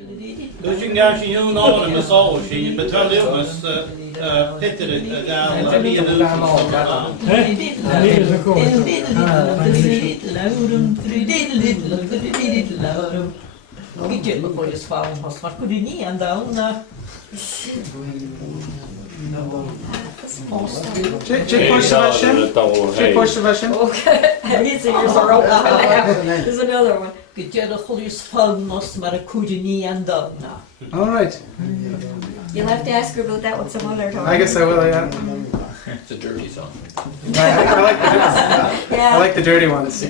Dus you can you know in the soul she but tell you was pitted down and be a little Nee, dat is een koor. Gidget before you swallow host. What could you need and down? Check push the version. Okay, here's There's another one. Gidget the holiest phone most but a could you need and down. All right. You'll have to ask her about that one some other time. I guess I will. Yeah. It's a dirty song. I like the dirty ones.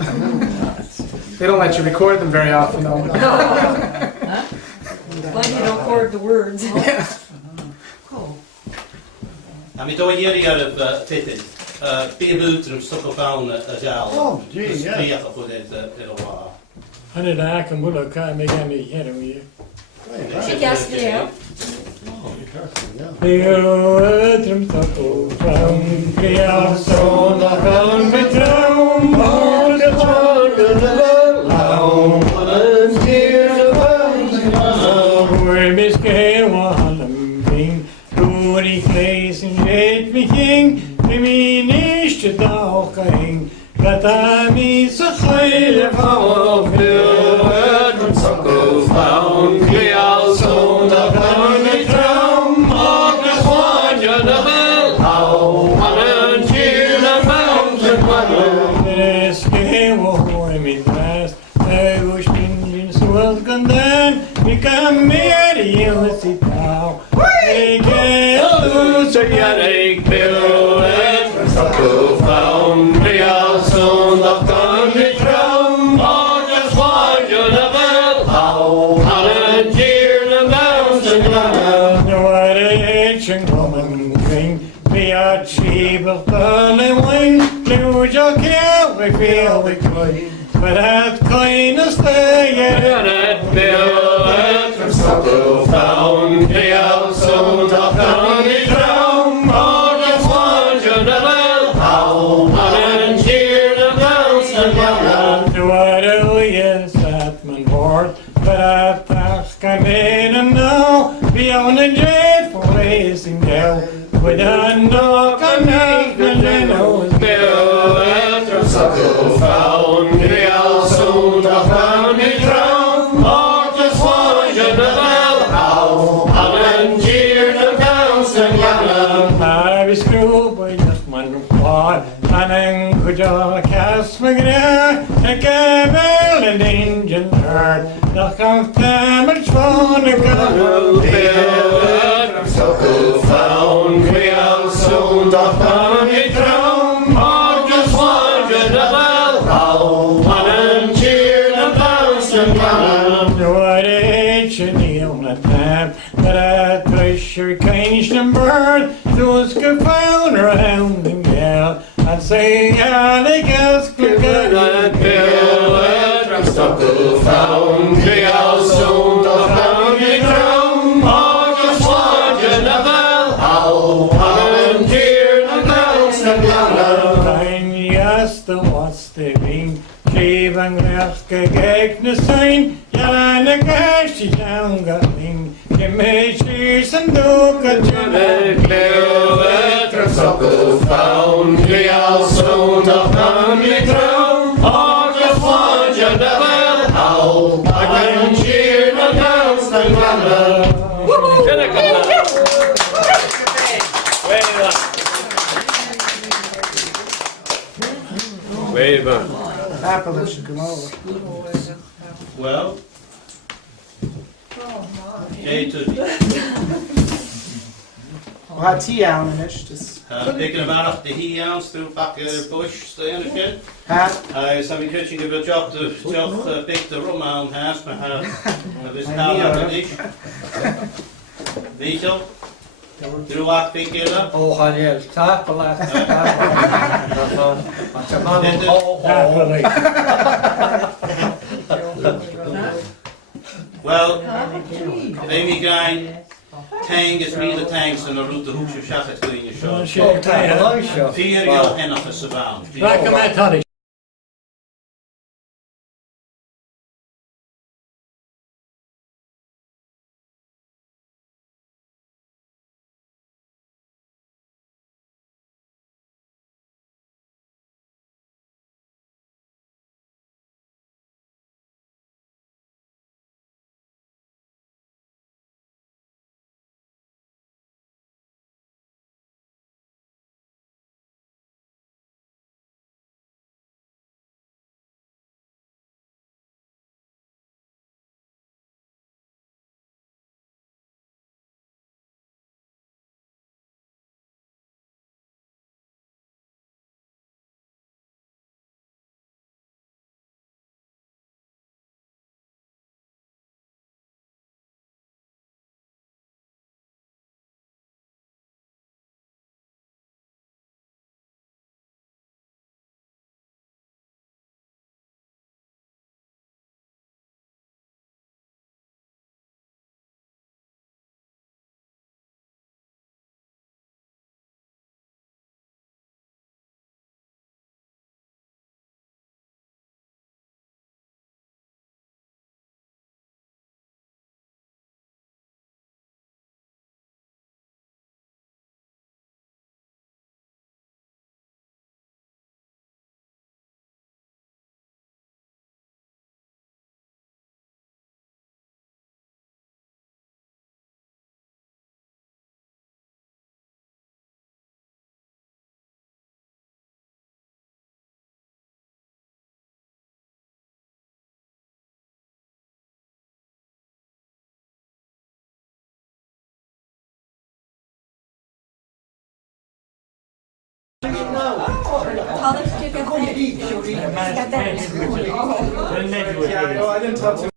They don't let you record them very often, though. Glad you don't record the words. I mean, do you hear of pitted? Be a boot and stuck up on a jar. Oh, gee, yeah. Han är där kan mulla kan mig kan mig här och ju. Take us now. Trum taco fram kriar såna fram med trum och det tar det laum en till vi ska ha halm king då i kläsen vet vi king min ist da king Gata mi så khayl fa trum taco fram kriar såna fram med trum Become merry, you sit down. Take a loose of your egg bill. So found the also knocked on the drum. Oh, just want you to bell. How a cheer the mountain ground. No ancient woman king. We are cheap of burning wing. Lose your kill, we feel we could. But that kind of stay in it, bill. So found the also knocked on the drum. Oh, just want you to bell. How and cheer the bells and ground. Do I do yes, that man board, but I ask I made him know. Beyond the jet for racing down. With a knock on the nose, bill. So found the also knocked on the drum. Oh, just want you to bell. I screw by just one part, and then could you cast me there? A cable and engine hurt, the damage for the girl. So found we also knocked on the drum. Oh, just want you to bell. And cheer the bounce and come. What a kneel on the tap, but I pressure changed the bird. Those could found around the gal. I'd say, yeah, they guess good at bill. So found the also found the drum. Oh, just want you to bell. And cheer the bounce and come. Yes, the what's the ring. Leven rechtke gekne zijn, ja en ik heet je jangaling. Je meisjes en doeken je kleuren. So found the also knocked on the drum. Oh, just want you to bell. I can cheer the dance and rumble. Wait a Appalachian, come over. Well, Jay to We'll have tea out in it. Just picking about the he ounce through back bush, stay in the shed. hat. Some kitchen give a job to pick the rum out house, but have his cow out the dish. Vito, do you like pick it up? Oh, yes, tack och läs. Att jag man Well, Amy Guy, Tang is me the tanks and the root the hooks of shot at doing your show. Fear your hen off a savant. Like a man, How much do you get that? Got that. Then they do it. Yeah, I know. I didn't talk to